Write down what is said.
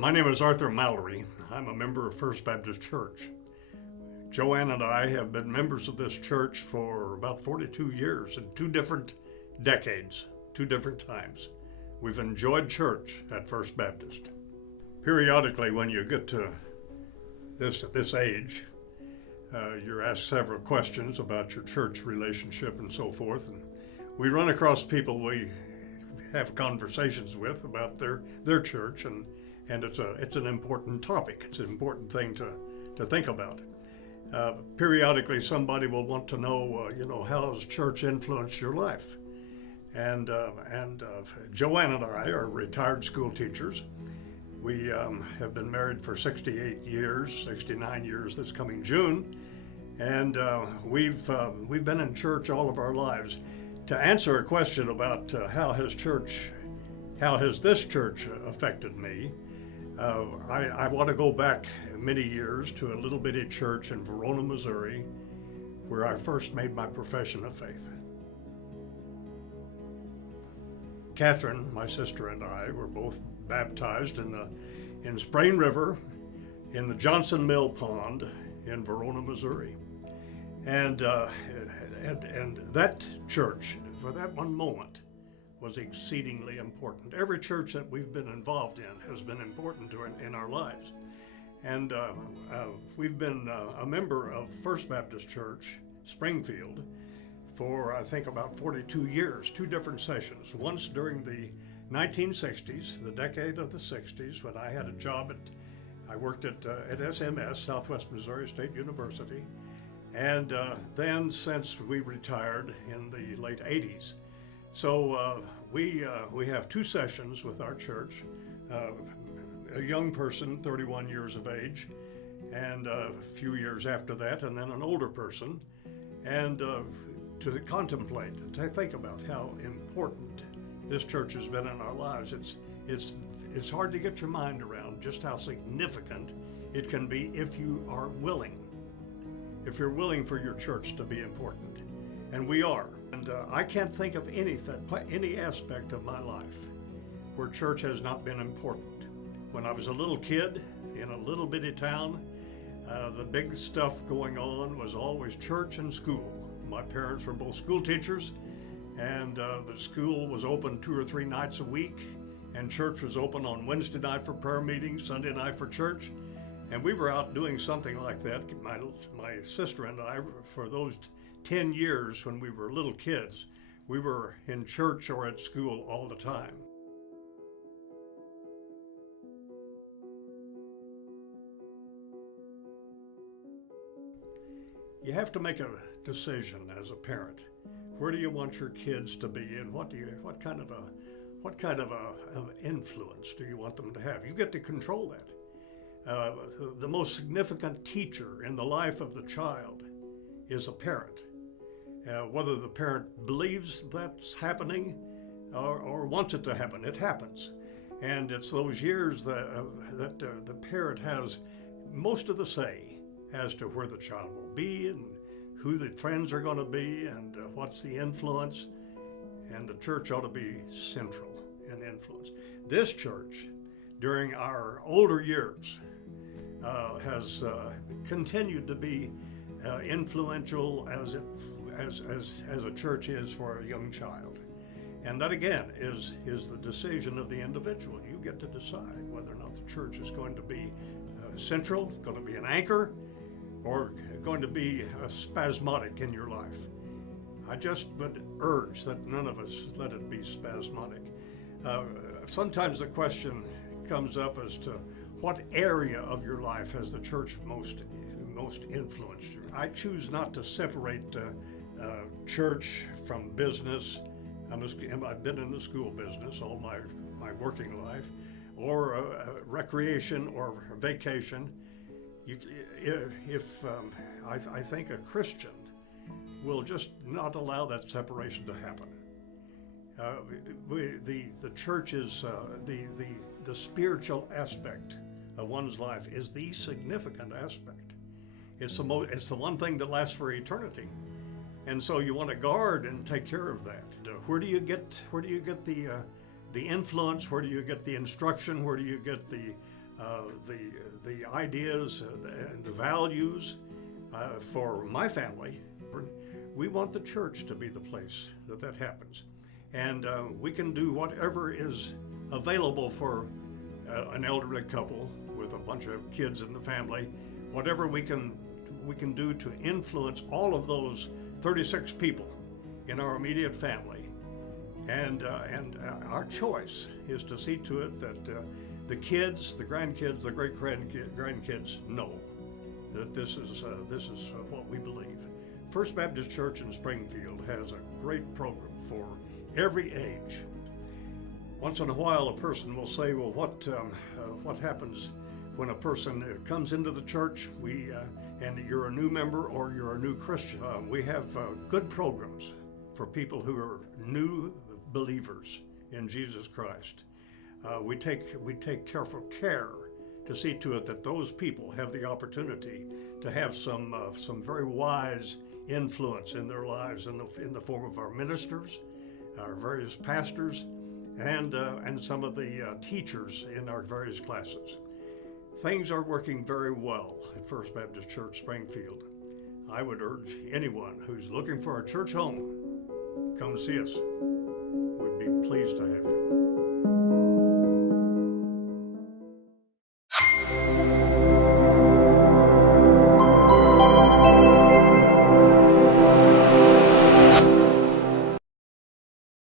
My name is Arthur Mallory. I'm a member of First Baptist Church. Joanne and I have been members of this church for about 42 years in two different decades, two different times. We've enjoyed church at First Baptist. Periodically, when you get to this age, you're asked several questions about your church relationship and so forth. And we run across people we have conversations with about their church, and it's an important topic. It's an important thing to think about. Periodically, somebody will want to know, how has church influenced your life? And Joanne and I are retired school teachers. We have been married for 68 years, 69 years this coming June, and we've been in church all of our lives. To answer a question about how has this church affected me, I want to go back many years to a little bitty church in Verona, Missouri, where I first made my profession of faith. Catherine, my sister, and I were both baptized in Sprain River in the Johnson Mill Pond in Verona, Missouri. And that church, for that one moment, was exceedingly important. Every church that we've been involved in has been important in our lives. And we've been a member of First Baptist Church, Springfield, for I think about 42 years, two different sessions. Once during the 1960s, the decade of the 60s, when I had a job I worked at SMS, Southwest Missouri State University, and then since we retired in the late 80s. So we have two sessions with our church, a young person, 31 years of age, and a few years after that, and then an older person, and to contemplate, to think about how important this church has been in our lives. It's hard to get your mind around just how significant it can be if you are willing. If you're willing for your church to be important, and we are. And I can't think of any aspect of my life where church has not been important. When I was a little kid in a little bitty town, the big stuff going on was always church and school. My parents were both school teachers, and the school was open 2 or 3 nights a week, and church was open on Wednesday night for prayer meetings, Sunday night for church. And we were out doing something like that, my sister and I, for those 10 years when we were little kids. We were in church or at school all the time. You have to make a decision as a parent. Where do you want your kids to be, and what kind of influence do you want them to have? You get to control that. The most significant teacher in the life of the child is a parent. Whether the parent believes that's happening or wants it to happen, it happens. And it's those years that the parent has most of the say as to where the child will be and who the friends are going to be and what's the influence. And the church ought to be central in influence. This church, during our older years, has continued to be influential as a church is for a young child. And that again is the decision of the individual. You get to decide whether or not the church is going to be central, going to be an anchor, or going to be spasmodic in your life. I just would urge that none of us let it be spasmodic. Sometimes the question comes up as to what area of your life has the church most influenced you. I choose not to separate church from business. I've been in the school business all my working life, or recreation or vacation. I think a Christian will just not allow that separation to happen. The church is the spiritual aspect of one's life is the significant aspect. It's the one thing that lasts for eternity, and so you want to guard and take care of that. Where do you get the influence? Where do you get the instruction? Where do you get the the ideas and the values for my family. We want the church to be the place that happens. And we can do whatever is available for an elderly couple with a bunch of kids in the family, whatever we can do to influence all of those 36 people in our immediate family. And our choice is to see to it that the kids, the grandkids, the great-grandkids know that this is what we believe. First Baptist Church in Springfield has a great program for every age. Once in a while, a person will say, "Well, what happens when a person comes into the church? And you're a new member or you're a new Christian." We have good programs for people who are new believers in Jesus Christ. We take careful care to see to it that those people have the opportunity to have some very wise influence in their lives in the form of our ministers, our various pastors, and some of the teachers in our various classes. Things are working very well at First Baptist Church Springfield. I would urge anyone who's looking for a church home, come see us. We'd be pleased to have you.